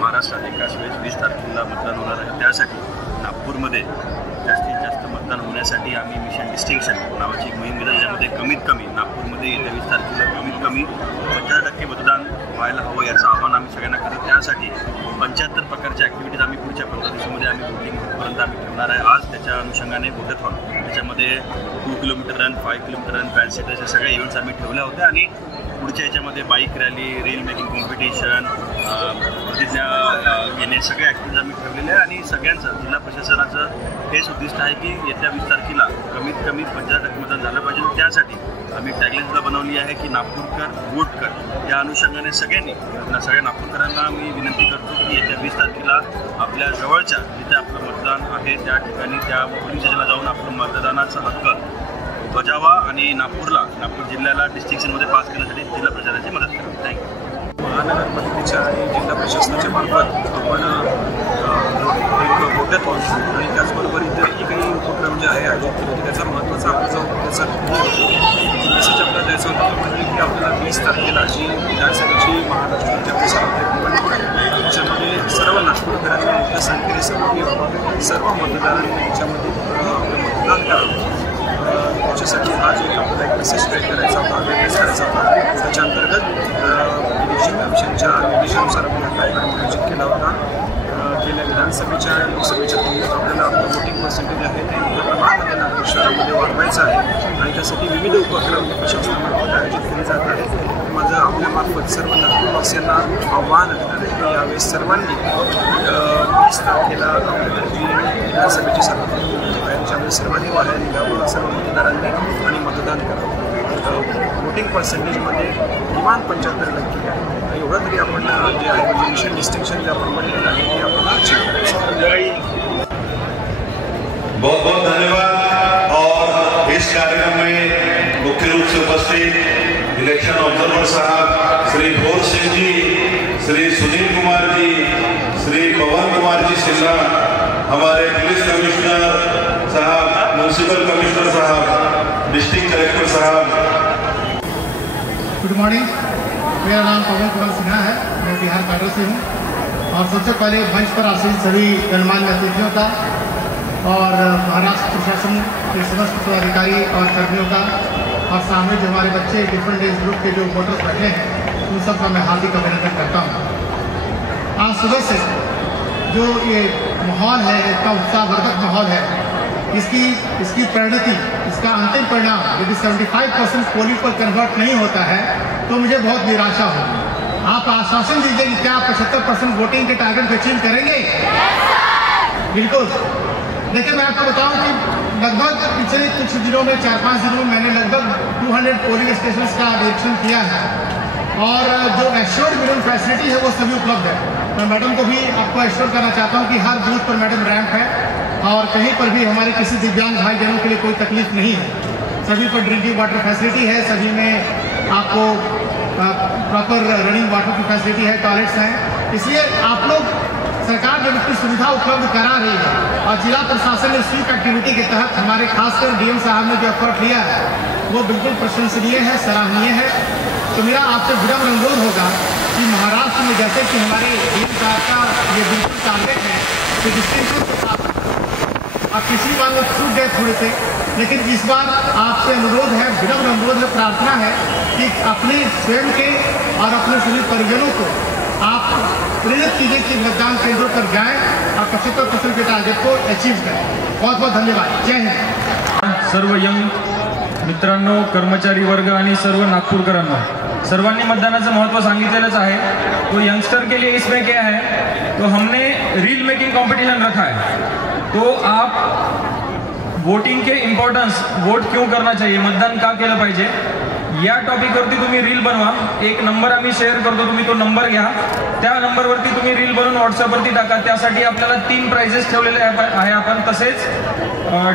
महाराष्ट्रात एकाच वेळेस 20 तारखेला मतदान होणार आहे। त्यासाठी नागपूरमध्ये जास्तीत जास्त मतदान होण्यासाठी आम्ही मिशन डिस्टिंक्शन नावाची एक मोहीम घेतली, ज्याच्यामध्ये कमीत कमी नागपूरमध्ये येत्या 20 तारखेला कमीत कमी 50% मतदान व्हायला हवं याचं आव्हान आम्ही सगळ्यांना करतो। त्यासाठी 75 प्रकारच्या ॲक्टिव्हिटीज आम्ही पुढच्या 15 दिवसामध्ये आम्ही वोटिंगपर्यंत आम्ही ठेवणार आहे। आज त्याच्या अनुषंगाने वोटेथॉन, त्याच्यामध्ये 2 kilometre run, 5 kilometre run, fancy dress, हे सगळे इव्हेंट्स आम्ही ठेवल्या होत्या आणि पुढच्या याच्यामध्ये bike rally, reel making competition, प्रतिज्ञा घेणे, सगळे ॲक्टिव्हिटीज आम्ही ठेवलेले आहे आणि सगळ्यांचं जिल्हा प्रशासनाचं हेच उद्दिष्ट आहे की येत्या 20 तारखेला कमीत कमी 50% मतदान झालं पाहिजे। त्यासाठी आम्ही टॅगलाईनसुद्धा बनवली आहे की नागपूरकर वोट कर। या अनुषंगाने सगळ्या नागपूरकरांना मी विनंती करतो की येत्या 20 तारखेला आपल्या जवळच्या जिथे आपलं मतदान आहे त्या ठिकाणी त्या पोलिंग स्टेशनला जाऊन आपलं मतदानाचा हक्क बजावा आणि नागपूर जिल्ह्याला डिस्टिंक्शनमध्ये पास करण्यासाठी जिल्हा प्रशासनाची मदत करा। थँक्यू। महानगरपालिकेच्या आणि जिल्हा प्रशासनाच्या मार्फत आपण एक वोटेथॉन आणि त्याचबरोबर इतरही काही उपक्रम जे आहे आयोजित केले होते, त्याचा महत्त्वाचा आपला जो त्याचा मेसेज आपल्याला द्यायचा होता म्हणजे की आपल्याला 20 तारखेला जी विधानसभेची महाराष्ट्राच्या निवडणूक आहे त्याच्यामध्ये सर्व नागपूरकरांनी मोठ्या संख्येने सहभागी व्हावा, सर्व मतदारांनी त्याच्यामध्ये आपलं मतदान करावं। त्याच्यासाठी आज एक आपल्याला एक मेसेज स्प्रेड करायचा होता, अवेअरनेस करायचा होता। त्याच्या अंतर्गत इलेक्शन कमिशनच्या निर्देशानुसार आपण हा कार्यक्रम आयोजित केला होता। गेल्या विधानसभेच्या आणि लोकसभेच्या तुलनेत आपल्याला आपलं वोटिंग पर्सेंटेज आहे ते मोठ्या प्रमाणामध्ये नागपूर शहरामध्ये वाढवायचं आहे आणि त्यासाठी विविध उपक्रम प्रशासनामार्फत आयोजित केले जात आहेत। माझं आपल्यामार्फत सर्व नागपूरवासियांना आव्हान असणार आहे की यावेळेस सर्वांनी 20 तारखेला आपल्याला जी विधानसभेची सर्वाधिक निवडणूक आहे त्याच्यामध्ये सर्वांनी बाहेर निघावं, सर्व मतदारांनी आणि मतदान करावं। वोटिंग पर्सेंटेजमध्ये किमान 75% आहे, एवढं तरी आपण जे आहे म्हणजे मिशन डिस्टिंक्शन जे आपण बनलेलं आहे ते आपल्याला अचीव करायचं। बहुत बहुत धन्यवाद। और इस कार्यक्रम में मुख्य रूप से उपस्थित इलेक्शन ऑब्जर्वर साहब श्री भोर सिंह जी, श्री सुनील कुमार जी, श्री पवन कुमार जी सिन्हा, हमारे पुलिस कमिश्नर साहब, म्यूनसिपल कमिश्नर साहब, डिस्ट्रिक्ट कलेक्टर साहब। गुड मॉर्निंग, मेरा नाम पवन कुमार सिन्हा है, मैं बिहार कैडर से हूँ। और सबसे पहले मंच पर आसीन सभी गणमान्य अतिथियों का और महाराष्ट्र प्रशासन के समस्त पदाधिकारी और कर्मियों का और सामने जो हमारे बच्चे डिफरेंट एज ग्रुप के जो वोटर्स बैठे हैं उन सबका मैं हार्दिक अभिनंदन करता हूँ। आज सुबह से जो ये माहौल है, इतना उत्साहवर्धक माहौल है, इसकी परिणति, इसका अंतिम परिणाम यदि 75% पोलिंग पर कन्वर्ट नहीं होता है तो मुझे बहुत निराशा होगी। आप आश्वासन दीजिए कि क्या 75% वोटिंग के टारगेट को अचीव करेंगे? बिल्कुल। देखिए, मैं आपको बताऊं कि लगभग पिछले कुछ दिनों में 4-5 दिनों में मैंने लगभग 200 पोलिंग स्टेशन का निरीक्षण किया है और जो एश्योर्ड मिनिमम फैसिलिटी है वो सभी उपलब्ध है। मैं मैडम को भी आपको एश्योर करना चाहता हूँ कि हर बूथ पर मैडम रैंप है और कहीं पर भी हमारे किसी दिव्यांग भाईजनों के लिए कोई तकलीफ नहीं है। सभी पर ड्रिंकिंग वाटर फैसिलिटी है, सभी में आपको प्रॉपर रनिंग वाटर की फैसिलिटी है, टॉयलेट्स हैं। इसलिए आप लोग सरकार जो इसकी सुविधा उपलब्ध करा रही है और जिला प्रशासन ने स्वीप एक्टिविटी के तहत हमारे खासकर डीएम साहब ने जो एफर्ट लिया है वो बिल्कुल प्रशंसनीय है, सराहनीय है। तो मेरा आपसे विनम्र अनुरोध होगा कि महाराष्ट्र में जैसे कि हमारे डीएम साहब का ये बिल्कुल टारगेट है कि डिस्टिंक्शन के साथ आप पिछली बार वो छूट गए थोड़े से, लेकिन इस बार आपसे अनुरोध है, विनम्र अनुरोध है, प्रार्थना है कि अपने स्वयं के और अपने सभी परिजनों को आप प्रेरित कीजिए कि मतदान केंद्रों पर जाएं और 75% के टारगेट को अचीव करें। बहुत बहुत धन्यवाद। जय हिंद। सर्व यंग मित्रांनो, कर्मचारी वर्ग आणि सर्व नागपूरकरांना सर्वांनी मतदानाचं महत्त्व सांगितलेलंच आहे। तो यंगस्टर के लिए इसमें क्या है, तो हमने रील मेकिंग कंपटीशन रखा है। तो आप वोटिंग के इम्पॉर्टन्स, वोट क्यों करना चाहिए, मतदान का केलं पाहिजे या टॉपिकवरती तुम्ही रील बनवा। एक नंबर आम्ही शेअर करतो, तुम्ही तो नंबर घ्या, त्या नंबरवरती तुम्ही रील बनवून व्हॉट्सअपवरती टाका। त्यासाठी आपल्याला 3 प्राइजेस ठेवलेले आहे आपण। तसेच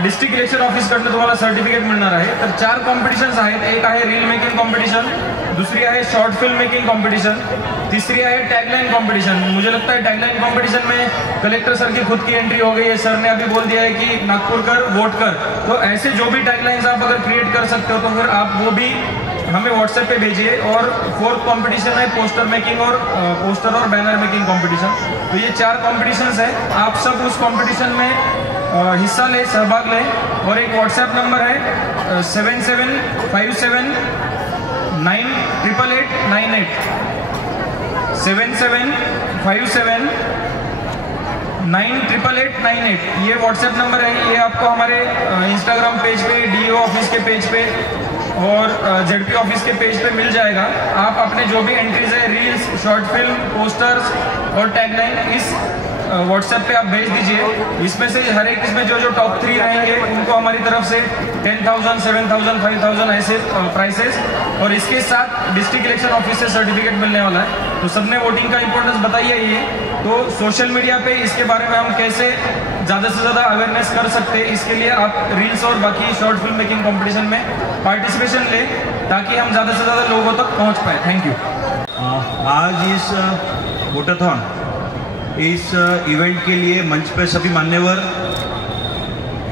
डिस्ट्रिक्ट इलेक्शन ऑफिसकडनं तुम्हाला सर्टिफिकेट मिळणार आहे। तर 4 कॉम्पिटिशन्स आहेत। एक आहे रील मेकिंग कॉम्पिटिशन, दूसरी है शॉर्ट फिल्म मेकिंग कंपटीशन, तीसरी है टैगलाइन कंपटीशन। मुझे लगता है टैगलाइन कंपटीशन में कलेक्टर सर की खुद की एंट्री हो गई है। सर ने अभी बोल दिया है कि नागपुर कर वोट कर। तो ऐसे जो भी टैगलाइंस आप अगर क्रिएट कर सकते हो तो फिर आप वो भी हमें व्हाट्सएप पे भेजिए। और 4th कंपटीशन है पोस्टर मेकिंग और पोस्टर और बैनर मेकिंग कंपटीशन। तो ये 4 कॉम्पिटिशन्स है, आप सब उस कंपटीशन में हिस्सा लें, सहभाग लें। और एक व्हाट्सएप नंबर है 7757988898 7757988898। ये व्हाट्सएप नंबर है। ये आपको हमारे इंस्टाग्राम पेज पे, DO ऑफिस के पेज पे और ZP ऑफिस के पेज पे मिल जाएगा। आप अपने जो भी एंट्रीज है, रील्स, शॉर्ट फिल्म, पोस्टर्स और टैगलाइन इस व्हाट्सएप पे आप भेज दीजिए। इसमें से हर एक इसमें जो टॉप 3 रहेंगे उनको हमारी तरफ से 10,000, 7,000, 5,000 ऐसे प्राइसेस और इसके साथ डिस्ट्रिक्ट इलेक्शन ऑफिस से सर्टिफिकेट मिलने वाला है। तो सबने वोटिंग का इंपॉर्टेंस बताइए ये। तो सोशल मीडिया पे इसके बारे में हम कैसे ज़्यादा से ज़्यादा अवेयरनेस कर सकते हैं, इसके लिए आप रील्स और बाकी शॉर्ट फिल्म मेकिंग कंपटीशन में पार्टिसिपेशन लें ताकि हम ज़्यादा से ज़्यादा लोगों तक पहुँच पाए। Thank you. आज इस वोटाथॉन इस इवेंट के लिए मंच पे सभी मान्यवर,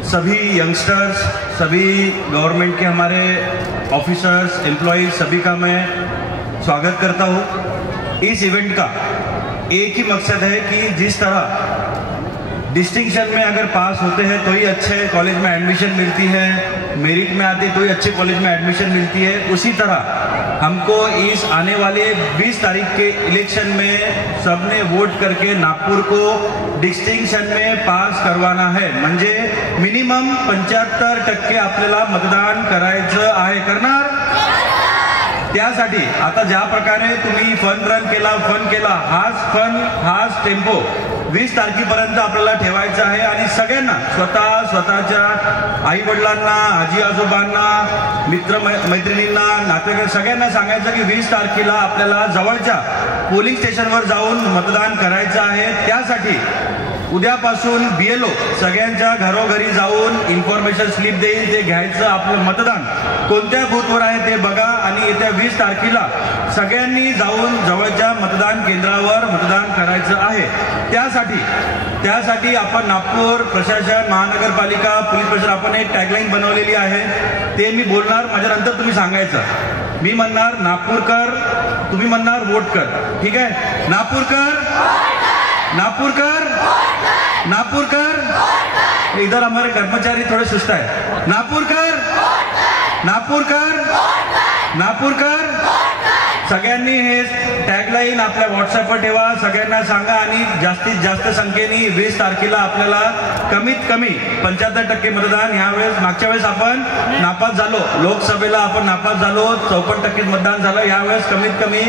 सभी यंगस्टर्स, सभी गवर्नमेंट के हमारे ऑफिसर्स, एम्प्लॉयज़, सभी का मैं स्वागत करता हूँ। इस इवेंट का एक ही मकसद है कि जिस तरह डिस्टिंक्शन में अगर पास होते हैं तो ही अच्छे कॉलेज में एडमिशन मिलती है, मेरिट में आते तो ही अच्छे कॉलेज में एडमिशन मिलती है, उसी तरह हमको इस आने वाले 20 तारीख के इलेक्शन में सबने वोट करके नागपूर को डिस्टिंक्शन में पास करवाना है। म्हणजे मिनिमम 75% आपल्याला मतदान करायचं आहे। करणार? त्यासाठी आता ज्या प्रकारे तुम्ही फन केला हाच टेम्पो 20 तारखेपर्यंत आपल्याला ठेवायचा आहे आणि सगळ्यांना स्वतःच्या आई वडिलांना, आजी आजोबांना, मित्र मैत्रिणींना, नातेवाईक सगळ्यांना सांगायचं की 20 तारखेला आपल्याला जवळच्या पोलिंग स्टेशनवर जाऊन मतदान करायचं आहे। त्यासाठी उद्यापासून BLO सगळ्यांच्या घरोघरी जाऊन इन्फॉर्मेशन स्लिप देईल, ते घ्यायचं, आपलं मतदान कोणत्या बूथवर आहे ते बघा आणि येत्या 20 तारखेला सगळ्यांनी जाऊन जवळच्या मतदान केंद्रावर मतदान करायचं आहे। त्यासाठी आपण नागपूर प्रशासन, महानगरपालिका, पोलीस प्रशासन आपण एक टॅगलाईन बनवलेली आहे, ते मी बोलणार, माझ्यानंतर तुम्ही सांगायचं। मी म्हणणार नागपूरकर, तुम्ही म्हणणार वोट कर, ठीक आहे? नागपूरकर, इधर हमारे कर्मचारी थोड़े सुस्त है। नागपूरकर, सगळ्यांनी हे टॅगलाईन आपल्या व्हॉट्सअपवर ठेवा, सगळ्यांना सांगा आणि जास्तीत जास्त संख्येने 20 तारखेला आपल्याला कमीत कमी 75% मतदान। यावेळेस मागच्या वेळेस आपण नापास झालो, लोकसभेला आपण नापास झालो, 54% मतदान झालं। यावेळेस कमीत कमी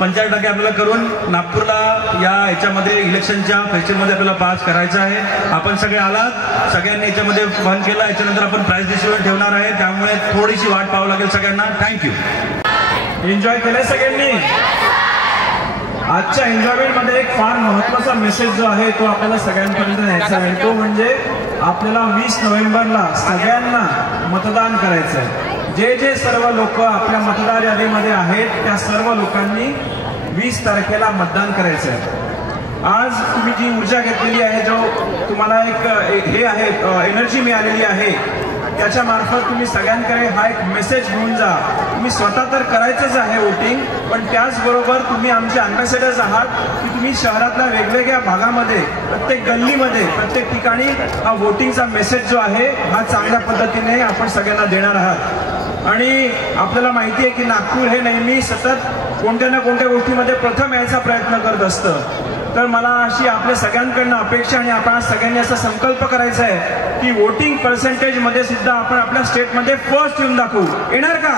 75% आपल्याला करून नागपूरला या याच्यामध्ये इलेक्शनच्या फेस्टिवलमध्ये आपल्याला पास करायचं आहे। आपण सगळे आलात, सगळ्यांनी याच्यामध्ये फन केला, याच्यानंतर आपण प्राइज डिस्ट्रीब्युशन ठेवणार आहे, त्यामुळे थोडीशी वाट पाहावं लागेल सगळ्यांना। थँक्यू। एन्जॉय केलं सगळ्यांनी? आजच्या एन्जॉयमेंट मध्ये एक फार महत्त्वाचा मेसेज जो आहे तो आपल्याला सगळ्यांपर्यंत न्यायचा आहे, तो म्हणजे आपल्याला 20 नोव्हेंबरला सगळ्यांना मतदान करायचं आहे। जे सर्व लोक आपल्या मतदार यादीमध्ये आहेत त्या सर्व लोकांनी 20 तारखेला मतदान करायचं आहे। आज तुम्ही जी ऊर्जा घेतलेली आहे, जो तुम्हाला एक हे आहे एनर्जी मिळालेली आहे, त्याच्या मार्फत तुम्ही सगळ्यांकडे हा एक मेसेज घेऊन जा। तुम्ही स्वतः तर करायचंच आहे वोटिंग, पण त्याचबरोबर तुम्ही आमचे अँबॅसेडर्स आहात की तुम्ही शहरातल्या वेगवेगळ्या भागामध्ये, प्रत्येक गल्लीमध्ये, प्रत्येक ठिकाणी हा वोटिंगचा मेसेज जो आहे हा चांगल्या पद्धतीने आपण सगळ्यांना देणार आहात। आणि आपल्याला माहिती आहे की नागपूर हे नेहमी सतत कोणत्या ना कोणत्या गोष्टीमध्ये प्रथम यायचा प्रयत्न करत असतं। तर मला अशी आपल्या सगळ्यांकडनं अपेक्षा आणि आपण सगळ्यांनी असा संकल्प करायचा आहे की वोटिंग पर्सेंटेज मध्ये सुद्धा आपण आपल्या स्टेटमध्ये फर्स्ट येऊन दाखवू। येणार का?